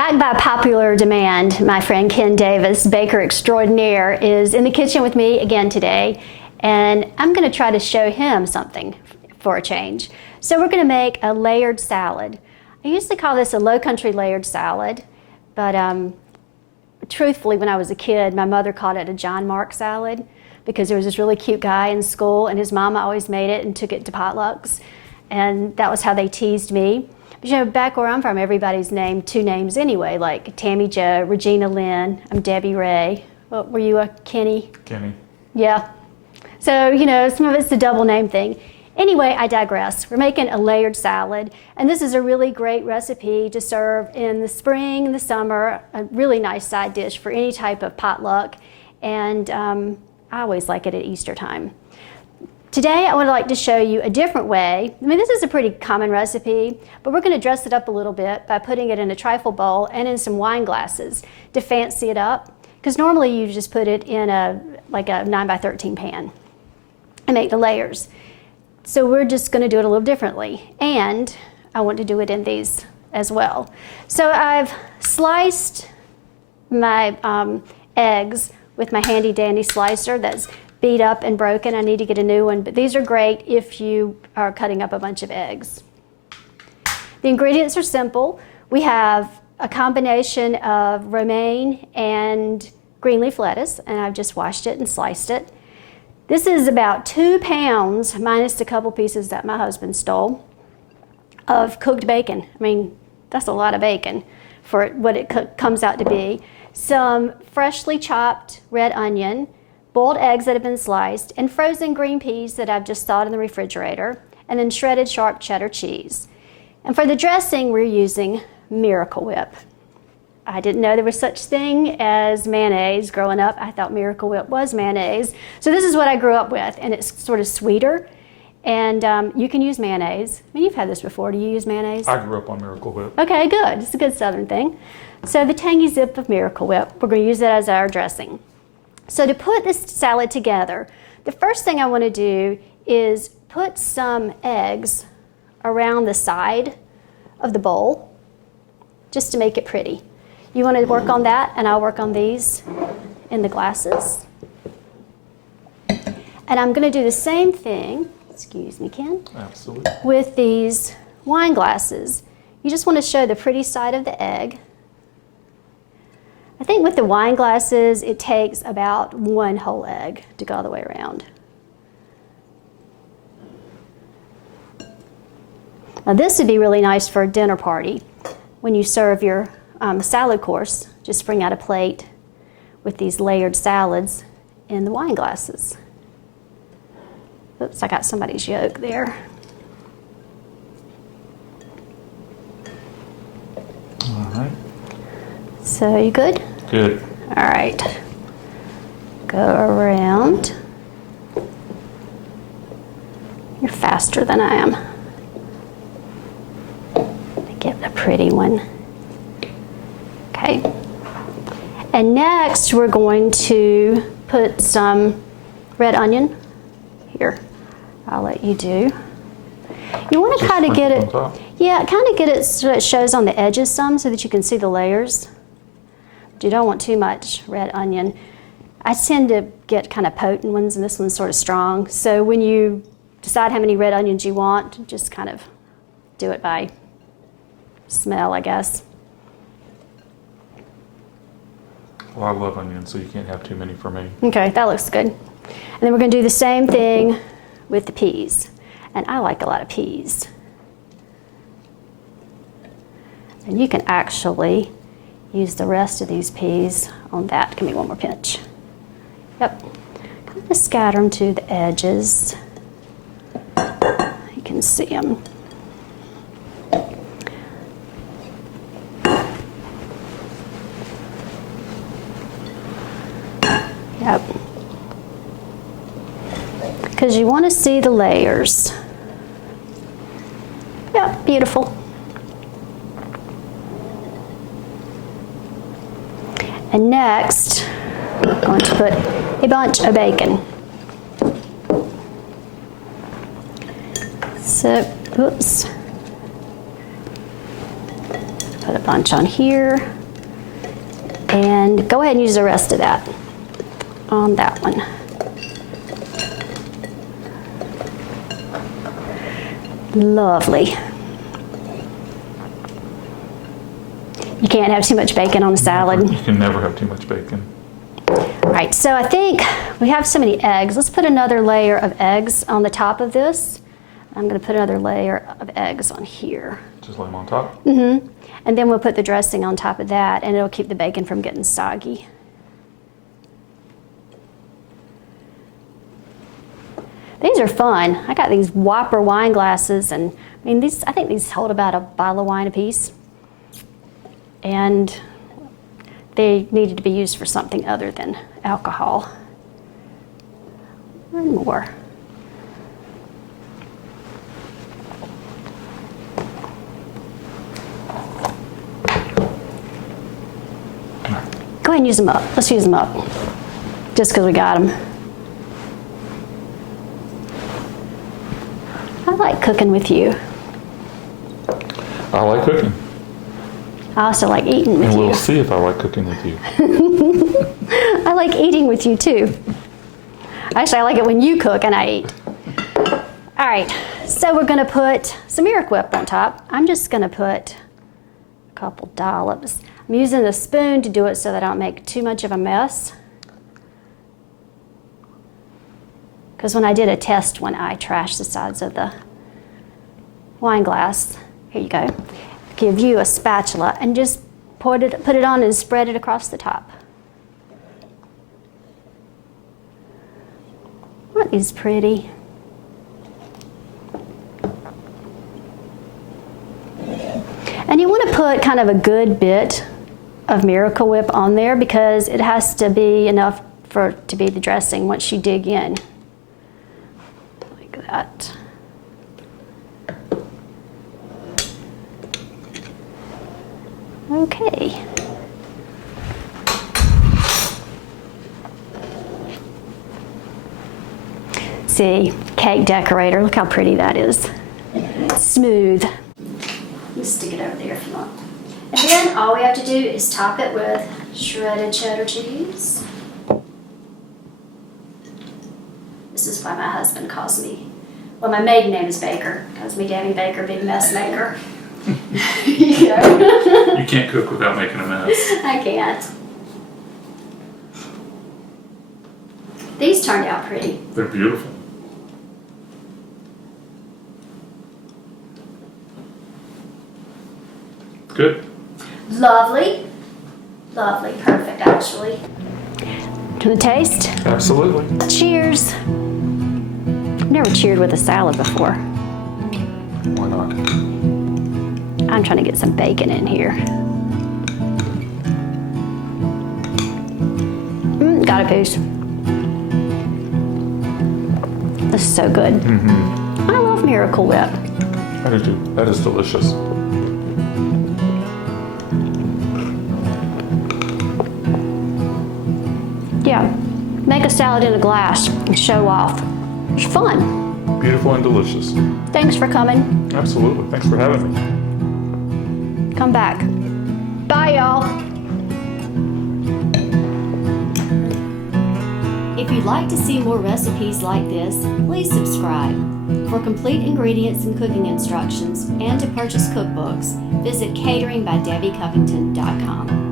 Backed by popular demand, my friend Ken Davis, baker extraordinaire, is in the kitchen with me again today, and I'm going to try to show him something for a change. So we're going to make a layered salad. I usually call this a low country layered salad, but truthfully, when I was a kid, my mother called it a John Mark salad because there was this really cute guy in school, and his mama always made it and took it to potlucks, and that was how they teased me. But you know, back where I'm from, everybody's named two names anyway, like Tammy Jo, Regina Lynn, I'm Debbie Ray. What were you, a Kenny? Kenny. Yeah. So, you know, some of it's the double name thing. Anyway, I digress. We're making a layered salad, and this is a really great recipe to serve in the spring and the summer, a really nice side dish for any type of potluck, and I always like it at Easter time. Today, I would like to show you a different way. I mean, this is a pretty common recipe, but we're going to dress it up a little bit by putting it in a trifle bowl and in some wine glasses to fancy it up, because normally you just put it in a 9x13 pan and make the layers. So we're just going to do it a little differently, and I want to do it in these as well. So I've sliced my eggs with my handy dandy slicer that's beat up and broken. I need to get a new one, but these are great if you are cutting up a bunch of eggs. The ingredients are simple. We have a combination of romaine and green leaf lettuce, and I've just washed it and sliced it. This is about 2 pounds, minus a couple pieces that my husband stole, of cooked bacon. I mean, that's a lot of bacon for what it comes out to be. Some freshly chopped red onion, boiled eggs that have been sliced, and frozen green peas that I've just thawed in the refrigerator, and then shredded sharp cheddar cheese. And for the dressing, we're using Miracle Whip. I didn't know there was such thing as mayonnaise growing up. I thought Miracle Whip was mayonnaise. So this is what I grew up with, and it's sort of sweeter. And you can use mayonnaise. I mean, you've had this before. Do you use mayonnaise? I grew up on Miracle Whip. Okay, good. It's a good Southern thing. So the tangy zip of Miracle Whip, we're going to use that as our dressing. So to put this salad together, the first thing I want to do is put some eggs around the side of the bowl, just to make it pretty. You want to work on that, and I'll work on these in the glasses. And I'm going to do the same thing, excuse me, Ken, Absolutely, with these wine glasses. You just want to show the pretty side of the egg. I think with the wine glasses, it takes about 1 whole egg to go all the way around. Now this would be really nice for a dinner party. When you serve your salad course, just bring out a plate with these layered salads in the wine glasses. Oops, I got somebody's yolk there. all right. So you good? Good. All right. Go around. You're faster than I am. Get a pretty one. Okay. And next we're going to put some red onion. Here, I'll let you do. You want to kind of get it, yeah, kind of get it so it shows on the edges some so that you can see the layers. But you don't want too much red onion. I tend to get kind of potent ones, and this one's sort of strong. So when you decide how many red onions you want, just kind of do it by smell, I guess. Well, I love onions, so you can't have too many for me. Okay, that looks good. And then we're going to do the same thing with the peas. And I like a lot of peas. And you can actually use the rest of these peas on that. Give me one more pinch. Yep. Kind of scatter them to the edges. You can see them. Yep. Because you want to see the layers. Yep, beautiful. And next, I'm going to put a bunch of bacon. So, oops. Put a bunch on here. And go ahead and use the rest of that on that one. Lovely. You can't have too much bacon on a salad. You can never have too much bacon. All right, so I think we have so many eggs. Let's put another layer of eggs on the top of this. I'm going to put another layer of eggs on here. Just lay them on top? Mm-hmm. And then we'll put the dressing on top of that, and it'll keep the bacon from getting soggy. These are fun. I got these Whopper wine glasses, and I mean, I think these hold about a bottle of wine apiece. And they needed to be used for something other than alcohol. One more. Go ahead and use them up. Let's use them up. Just because we got them. I like cooking with you. I like cooking. I also like eating with And you. we'll see if I like cooking with you. I like eating with you too. Actually, I like it when you cook and I eat. All right, so we're gonna put some Miracle Whip on top. I'm just gonna put a couple dollops. I'm using a spoon to do it so that I don't make too much of a mess. Because when I did a test one, I trashed the sides of the wine glass. Here you go. Give you a spatula and just put it on and spread it across the top. Aren't these pretty? And you want to put kind of a good bit of Miracle Whip on there because it has to be enough for it to be the dressing once you dig in. Like that. Okay. See, cake decorator, look how pretty that is. Smooth. You stick it over there if you want. And then all we have to do is top it with shredded cheddar cheese. This is why my husband calls me, well, my maiden name is Baker. Calls me Debbi Baker, big mess maker. You know? You can't cook without making a mess. I can't. These turned out pretty. They're beautiful. Good. Lovely. Lovely. Perfect, actually. To the taste? Absolutely. Cheers. I've never cheered with a salad before. Why not? I'm trying to get some bacon in here. Got a piece. This is so good. Mm-hmm. I love Miracle Whip. I do too. That is delicious. Yeah, make a salad in a glass and show off. It's fun. Beautiful and delicious. Thanks for coming. Absolutely. Thanks for having me. Come back. Bye, y'all. If you'd like to see more recipes like this, please subscribe. For complete ingredients and cooking instructions and to purchase cookbooks, visit cateringbydebbicovington.com.